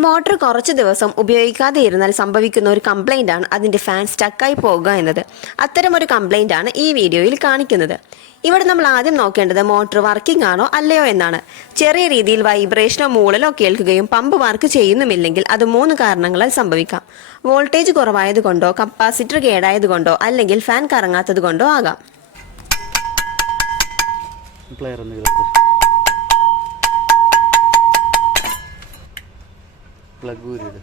Motor കുറച്ച് ദിവസം ഉപയോഗിക്കാതെ ഇരുന്നാൽ സംഭവിക്കുന്ന ഒരു കംപ്ലൈൻ്റ് ആണ് അതിൻ്റെ ഫാൻ സ്റ്റക്കായി പോകുക എന്നത്. അത്തരമൊരു കംപ്ലൈൻ്റ് ആണ് ഈ വീഡിയോയിൽ കാണിക്കുന്നത്. ഇവിടെ നമ്മൾ ആദ്യം നോക്കേണ്ടത് മോട്ടോർ വർക്കിംഗ് ആണോ അല്ലയോ എന്നാണ്. ചെറിയ രീതിയിൽ വൈബ്രേഷനോ മൂളലോ കേൾക്കുകയും പമ്പ് വർക്ക് ചെയ്യുന്നുമില്ലെങ്കിൽ അത് 3 കാരണങ്ങളാൽ സംഭവിക്കാം. വോൾട്ടേജ് കുറവായതുകൊണ്ടോ, കപ്പാസിറ്റർ കേടായതുകൊണ്ടോ, അല്ലെങ്കിൽ ഫാൻ കറങ്ങാത്തത് കൊണ്ടോ ആകാം. പ്ലഗ് ഊരിട്.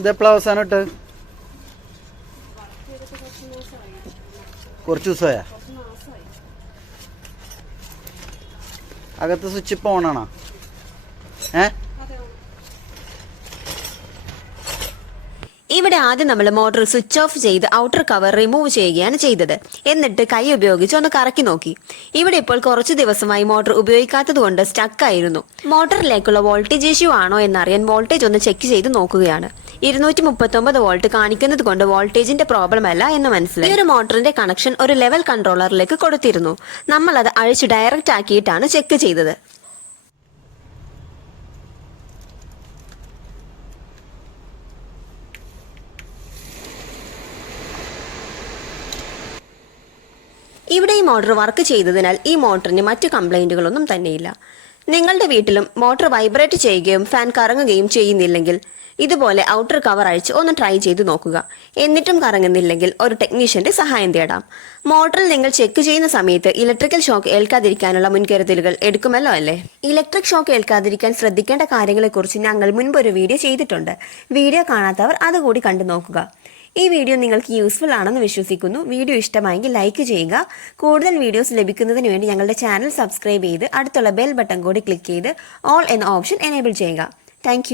ഇതെപ്പോഴാണ് അവസാനം ഇട്ട്? കുറച്ച് ദിവസമായാ? അകത്ത് സ്വിച്ച് ഇപ്പോൾ ഓണാണോ? ഇവിടെ ആദ്യം നമ്മൾ മോട്ടോർ സ്വിച്ച് ഓഫ് ചെയ്ത് ഔട്ടർ കവർ റിമൂവ് ചെയ്യുകയാണ് ചെയ്തത്. എന്നിട്ട് കൈ ഉപയോഗിച്ച് ഒന്ന് കറക്കി നോക്കി. ഇവിടെ ഇപ്പോൾ കുറച്ച് ദിവസമായി മോട്ടോർ ഉപയോഗിക്കാത്തത് കൊണ്ട് സ്റ്റക്കായിരുന്നു. മോട്ടോറിലേക്കുള്ള വോൾട്ടേജ് ഇഷ്യൂ ആണോ എന്നറിയാൻ വോൾട്ടേജ് ഒന്ന് ചെക്ക് ചെയ്ത് നോക്കുകയാണ്. 239 വോൾട്ട് കാണിക്കുന്നത് കൊണ്ട് വോൾട്ടേജിന്റെ പ്രോബ്ലം അല്ല എന്ന് മനസ്സിലായി. ഈ ഒരു മോട്ടറിന്റെ കണക്ഷൻ ഒരു ലെവൽ കൺട്രോളറിലേക്ക് കൊടുത്തിരുന്നു. നമ്മൾ അത് അഴിച്ച് ഡയറക്റ്റ് ആക്കിയിട്ടാണ് ചെക്ക് ചെയ്തത്. ഇവിടെ ഈ മോട്ടോർ വർക്ക് ചെയ്തതിനാൽ ഈ മോട്ടറിന് മറ്റു കംപ്ലൈന്റുകളൊന്നും തന്നെയില്ല. നിങ്ങളുടെ വീട്ടിലും മോട്ടോർ വൈബ്രേറ്റ് ചെയ്യുകയും ഫാൻ കറങ്ങുകയും ചെയ്യുന്നില്ലെങ്കിൽ ഇതുപോലെ ഔട്ടർ കവർ അഴിച്ച് ഒന്ന് ട്രൈ ചെയ്ത് നോക്കുക. എന്നിട്ടും കറങ്ങുന്നില്ലെങ്കിൽ ഒരു ടെക്നീഷ്യന്റെ സഹായം തേടാം. മോട്ടറിൽ നിങ്ങൾ ചെക്ക് ചെയ്യുന്ന സമയത്ത് ഇലക്ട്രിക്കൽ ഷോക്ക് ഏൽക്കാതിരിക്കാനുള്ള മുൻകരുതലുകൾ എടുക്കുമല്ലോ അല്ലേ? ഇലക്ട്രിക് ഷോക്ക് ഏൽക്കാതിരിക്കാൻ ശ്രദ്ധിക്കേണ്ട കാര്യങ്ങളെക്കുറിച്ച് ഞങ്ങൾ മുൻപ് ഒരു വീഡിയോ ചെയ്തിട്ടുണ്ട്. വീഡിയോ കാണാത്തവർ അതുകൂടി കണ്ടു നോക്കുക. ഈ വീഡിയോ നിങ്ങൾക്ക് യൂസ്ഫുൾ ആണെന്ന് വിശ്വസിക്കുന്നു. വീഡിയോ ഇഷ്ടമായെങ്കിൽ ലൈക്ക് ചെയ്യുക. കൂടുതൽ വീഡിയോസ് ലഭിക്കുന്നതിന് വേണ്ടി ഞങ്ങളുടെ ചാനൽ സബ്സ്ക്രൈബ് ചെയ്ത് അടുത്തുള്ള ബെൽ ബട്ടൺ കൂടി ക്ലിക്ക് ചെയ്ത് ഓൾ എന്ന ഓപ്ഷൻ എനേബിൾ ചെയ്യുക. താങ്ക്